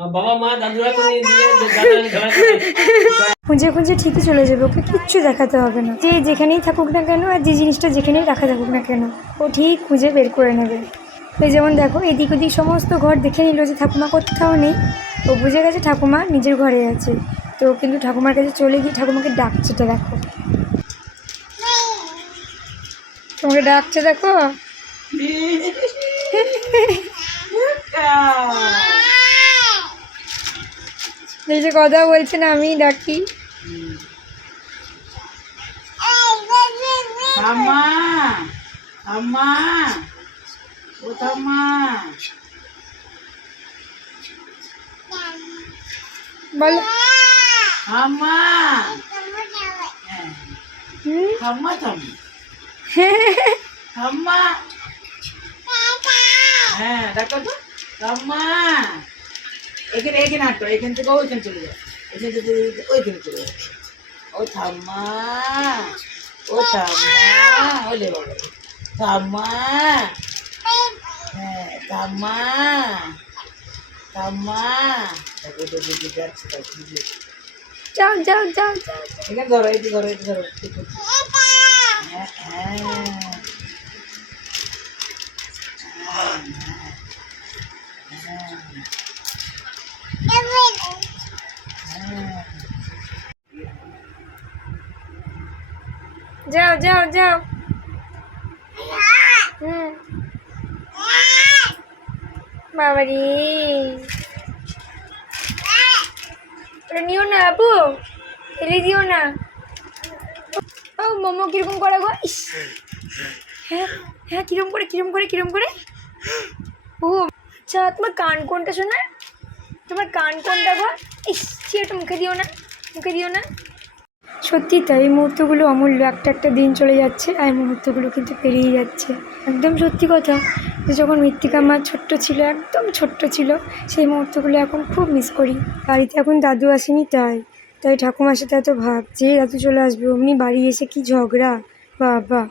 বাবা মা দাদুরা করে দিয়ে দাদা ঝগড়া করে খুঁজে খুঁজে ঠিকই চলে যাবে, ওকে কিচ্ছু দেখাতে হবে না। যে যেখানেই থাকুক না কেন আর যে জিনিসটা যেখানেই রাখা থাকুক না কেন, ও ঠিক খুঁজে বের করে নেবে। এই যেমন দেখো, এদিক ওদিক সমস্ত ঘর দেখে নিল যে ঠাকুমা কোথাও নেই। ও বুঝে গেছে ঠাকুমা নিজের ঘরে আছে। তো কিন্তু ঠাকুমার কাছে চলে গিয়ে ঠাকুমাকে ডাকছে, তো দেখো তোমাকে ডাকছে, দেখো এই যে কথা বলছে না, আমি ডাকি। ঠাম্মা ঠাম্মা ও ঠাম্মা বলো ঠাম্মা ঠাম্মা ঠাম্মা ঠাম্মা হ্যাঁ দেখো তো ঠাম্মা এখানে এখানে হাঁটো, এখান থেকে ওইখানে চলে যাও, এখান থেকে ওইখানে চলে যাও। ও ঠাম্মা ও ঠাম্মা ওলে বাবা ঠাম্মা হ্যাঁ ঠাম্মা ঠাম্মা দেখো তো দিদি যাচ্ছে যাও যাও যাও যাও। এখানে ধরো এই ধরো এই ধরো হ্যাঁ হ্যাঁ যাও যাও যাও। বাবারি ওটা নিও না আপু, ফেলে দিও না। ও মোমো কিরকম করে গো? ইস, হ্যাঁ হ্যাঁ, কিরম করে কিরম করে কিরম করে? ও আচ্ছা, তোমার কান কোনটা শোনা? তোমার কান কোনটা গো? ইস, ওটা মুখে দিও না, মুখে দিও না। সত্যি তাই, এই মুহূর্তগুলো অমূল্য। একটা একটা দিন চলে যাচ্ছে আর এই মুহূর্তগুলো কিন্তু পেরিয়ে যাচ্ছে। একদম সত্যি কথা, যে যখন মৃত্তিকা মা ছোট্ট ছিল, একদম ছোট্ট ছিল, সেই মুহূর্তগুলো এখন খুব মিস করি। বাড়িতে এখন দাদু আসেনি, তাই তাই ঠাকুমার সাথে এত ভাব যে দাদু চলে আসবে, অমনি বাড়ি এসে কি ঝগড়া বাবা।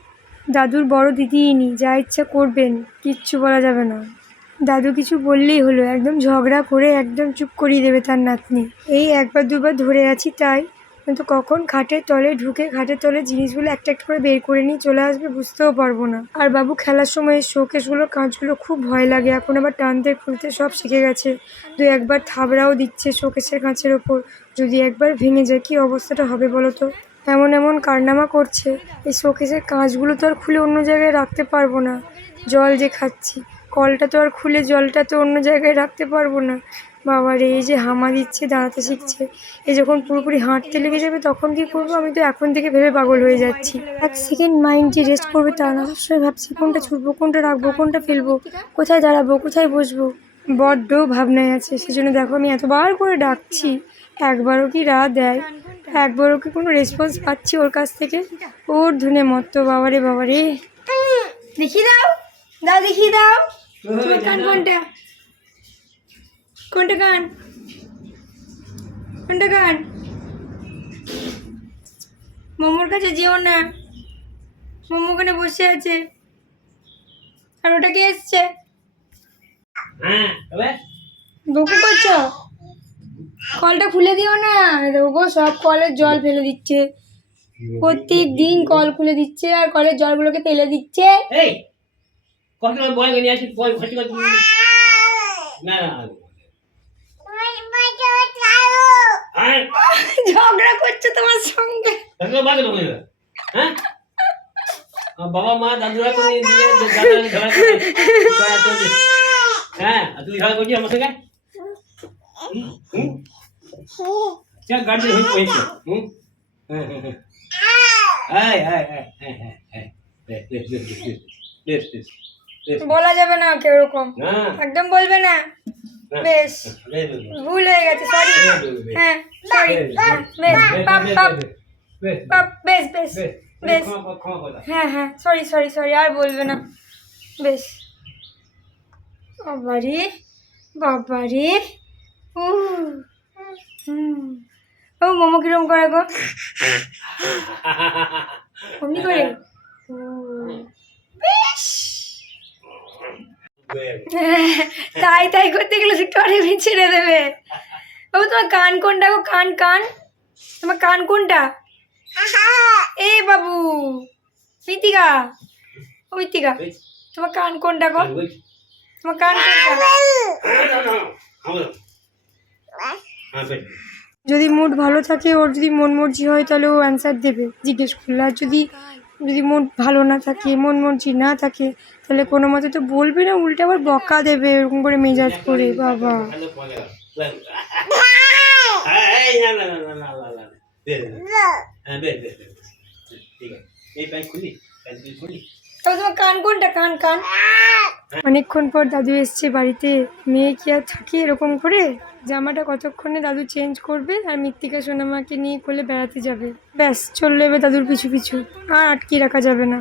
দাদুর বড় দিদিই নি, যা ইচ্ছা করবেন, কিচ্ছু বলা যাবে না। দাদু কিছু বললেই হলো, একদম ঝগড়া করে একদম চুপ করিয়ে দেবে তার নাতনি। এই একবার দুবার ধরে আছি তাই, কিন্তু কখন খাটের তলে ঢুকে খাটের তলে জিনিসগুলো একটা একটা করে বের করে নিয়ে চলে আসবে বুঝতেও পারবো না। আর বাবু খেলার সময় শোকেসগুলোর কাঁচগুলো খুব ভয় লাগে, এখন আবার টানতে খুলতে সব শিখে গেছে। দু একবার থাবড়াও দিচ্ছে শোকেসের কাঁচের ওপর, যদি একবার ভেঙে যায় কী অবস্থাটা হবে বলো তো। এমন এমন কারনামা করছে, এই শোকেসের কাঁচগুলো তো আর খুলে অন্য জায়গায় রাখতে পারবো না। জল যে খাচ্ছি, কলটা তো আর খুলে জলটা তো অন্য জায়গায় রাখতে পারবো না। বাবারে, এই যে হামা দিচ্ছে, দাঁড়াতে শিখছে, এই যখন পুরোপুরি হাঁটতে লেগে যাবে তখন কি করবো? আমি তো এখন থেকে ভেবে পাগল হয়ে যাচ্ছি। এক সেকেন্ড মাইন্ড যে রেস্ট করবে তা না, সবসময় ভাবছি কোনটা ছুটবো, কোনটা রাখবো, কোনটা ফেলবো, কোথায় দাঁড়াবো, কোথায় বসবো। বড্ড ভাবনায় আছে, সেজন্য দেখো আমি এতবার করে ডাকছি, একবারও কি রাত দেয়, একবারও কি কোনো রেসপন্স পাচ্ছি ওর কাছ থেকে? ওর ধুনে মত্ত। বাবারে বাবারে, দেখিয়ে দাও, দাও দেখিয়ে দাও, তোমার কান কোনটা, কোনটা কান, কোনটা কান? মোমোর কাছে যেও না, মোমো ওখানে বসে আছে। আর ওটা কে এসছে? হ্যাঁ তবে বকু করছো? কলটা খুলে দিও না, দেখো সব কলের জল ফেলে দিচ্ছে, প্রত্যেক দিন কল খুলে দিচ্ছে আর কলের জলগুলোকে ফেলে দিচ্ছে। এই কত বয় গনি আসি বয় খটি কত না না আয় ঝগড়া করছে তোমার সঙ্গে। দেখো বাগে লোক হ্যাঁ বাবা মা দাদুরা করে দিয়ে দাদা ঝগড়া করে হ্যাঁ তুই ঝগড়া করছিস আমার সঙ্গে চল গাড়ি হয়ে পড়েছে হ্যাঁ হ্যাঁ হ্যাঁ হ্যাঁ হ্যাঁ হ্যাঁ হ্যাঁ বলা যাবে না কেউ এরকম, একদম বলবে না। বেশ, ভুল হয়ে গেছে, সরি। হ্যাঁ সরি, বেশ পাপ পাপ পাপ, বেশ বেশ বেশ, হ্যাঁ হ্যাঁ সরি সরি সরি, আর বলবে না। বেশ। বাবারে বাবারে, ও ও মোমো কিরম করে গো? অমনি করে? বেশ। তাই তাই করতে গেলে একটু অনেক ছেড়ে দেবে। বাবু তোমার কান কোনটা গো? কান কান তোমার কান কোনটা? এ বাবু মিতিকা, ও মিতিকা তোমার কান কোনটা গো? তোমার কান কোনটা? যদি মুড ভালো থাকে, ওর যদি মন মর্জি হয় তাহলে ও অ্যান্সার দেবে জিজ্ঞেস করলে। আর যদি যদি মুড ভালো না থাকে, মন মর্জি না থাকে, তাহলে কোনো মতে তো বলবে না, উল্টে আবার বকা দেবে এরকম করে মেজাজ করে। বাবা তবে তোমার কান কোনটা? কান কান। অনেকক্ষণ পর দাদু এসছে বাড়িতে। মেয়ে কি আর থাকে এরকম করে? জামাটা কতক্ষণে দাদু চেঞ্জ করবে আর মৃত্তিকা সোনামাকে নিয়ে কোলে বেড়াতে যাবে। ব্যাস চলে যাবে দাদুর পিছু পিছু, আর আটকে রাখা যাবে না।